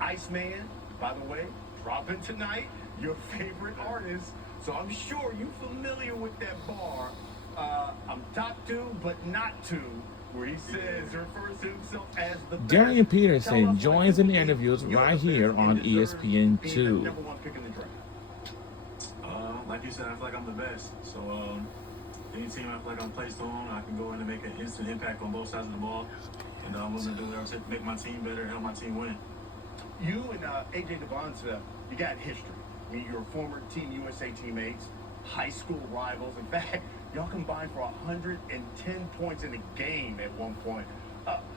Iceman, by the way, dropping tonight, your favorite artist. So I'm sure you're familiar with that bar. I'm top two, but not two, where he says, refers to himself as the best. Darryn Peterson Tell us joins why in you the think interviews you're right the here best on and deserve to be the ESPN2. number one pick in the draft. Like you said, I feel like I'm the best. So any team I feel like I'm placed on, I can go in and make an instant impact on both sides of the ball. And I'm willing to do whatever it takes to make my team better and help my team win. You and AJ Devonta, you got history. I mean, you're former Team USA teammates, high school rivals. In fact, y'all combined for 110 points in a game at one point.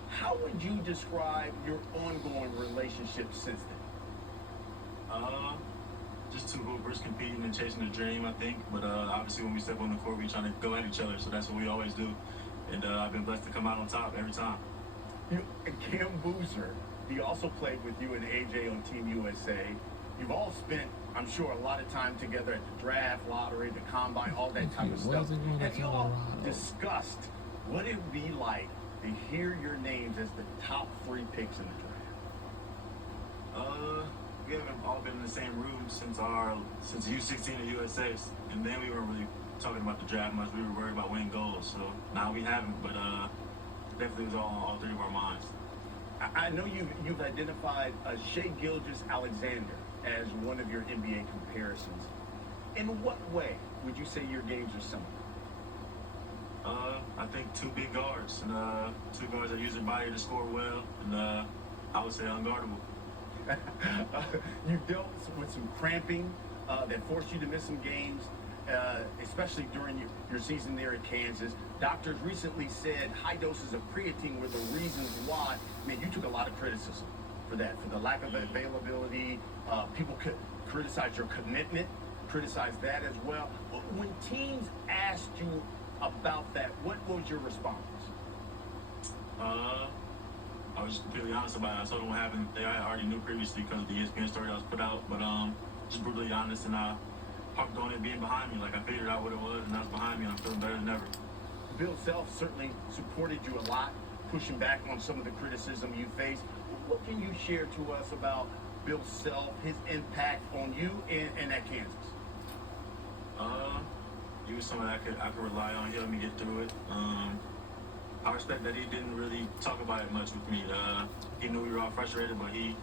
How would you describe your ongoing relationship since then? Just two hoopers competing and chasing a dream, I think. But obviously, when we step on the court, we trying to go at each other. So that's what we always do. And I've been blessed to come out on top every time. You and Cam Boozer, he also played with you and AJ on Team USA. You've all spent, I'm sure, a lot of time together at the draft, lottery, the combine, all that type of stuff. Have you all discussed what it would be like to hear your names as the top 3 picks in the draft? We haven't all been in the same room since U16 and USA, and then we weren't really talking about the draft much. We were worried about winning goals, so now we haven't, but definitely was all 3 of our minds. I know you've identified Shai Gilgeous-Alexander as one of your NBA comparisons. In what way would you say your games are similar? I think 2 big guards, and 2 guards that use their body to score well, and I would say unguardable. You dealt with some cramping that forced you to miss some games, especially during your season there at Kansas. Doctors recently said high doses of creatine were the reasons why. I mean, you took a lot of criticism for that, for the lack of availability. People could criticize your commitment, criticize that as well. When teams asked you about that, what was your response? I was just completely honest about it. I told them what happened. I already knew previously because of the ESPN story that was put out, but just brutally honest, and I parked on it being behind me. Like, I figured out what it was, and that's behind me, and I'm feeling better than ever. Bill Self certainly supported you a lot, pushing back on some of the criticism you faced. What can you share to us about Bill Self, his impact on you and at Kansas? He was someone I could rely on. He helped me get through it. I respect that he didn't really talk about it much with me. He knew we were all frustrated, but he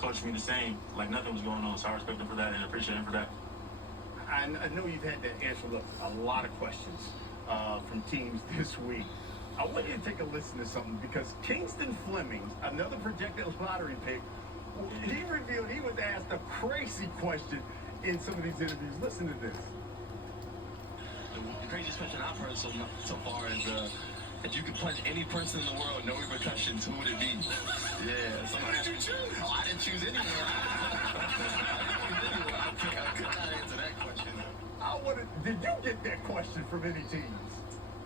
coached me the same, like nothing was going on. So I respect him for that and appreciate him for that. I know you've had to answer a lot of questions from teams this week. I want you to take a listen to something because Kingston Fleming, another projected lottery pick, he revealed he was asked a crazy question in some of these interviews. Listen to this. The craziest question I've heard so far is if you could punch any person in the world, no repercussions, who would it be? Yeah. Who did you choose? Oh, I didn't choose anyone. I could not answer that question. Did you get that question from any teams?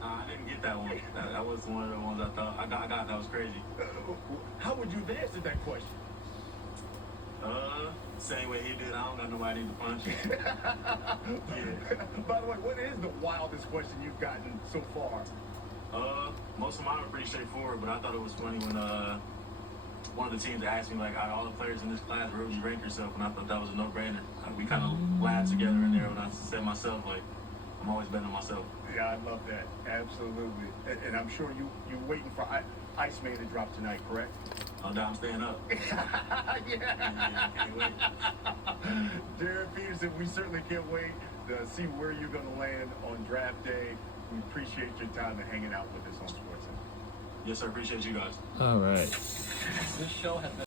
I didn't get that one. That was one of the ones I thought I got. That was crazy. How would you have answered that question? Same way he did. I don't got nobody to punch. Yeah. By the way, what is the wildest question you've gotten so far? Most of mine were pretty straightforward, but I thought it was funny when one of the teams asked me, like, out of all the players in this class, where would you rank yourself? And I thought that was a no-brainer. We kind of laughed together in there when I said myself, like, I'm always betting on myself. Yeah, I love that. Absolutely. And I'm sure you waiting for Iceman to drop tonight, correct? Oh, no, I'm staying up. Yeah. Can't wait. Darryn Peterson, we certainly can't wait to see where you're going to land on draft day. We appreciate your time and hanging out with us on SportsCenter. Yes, sir. Appreciate you guys. All right. This show has been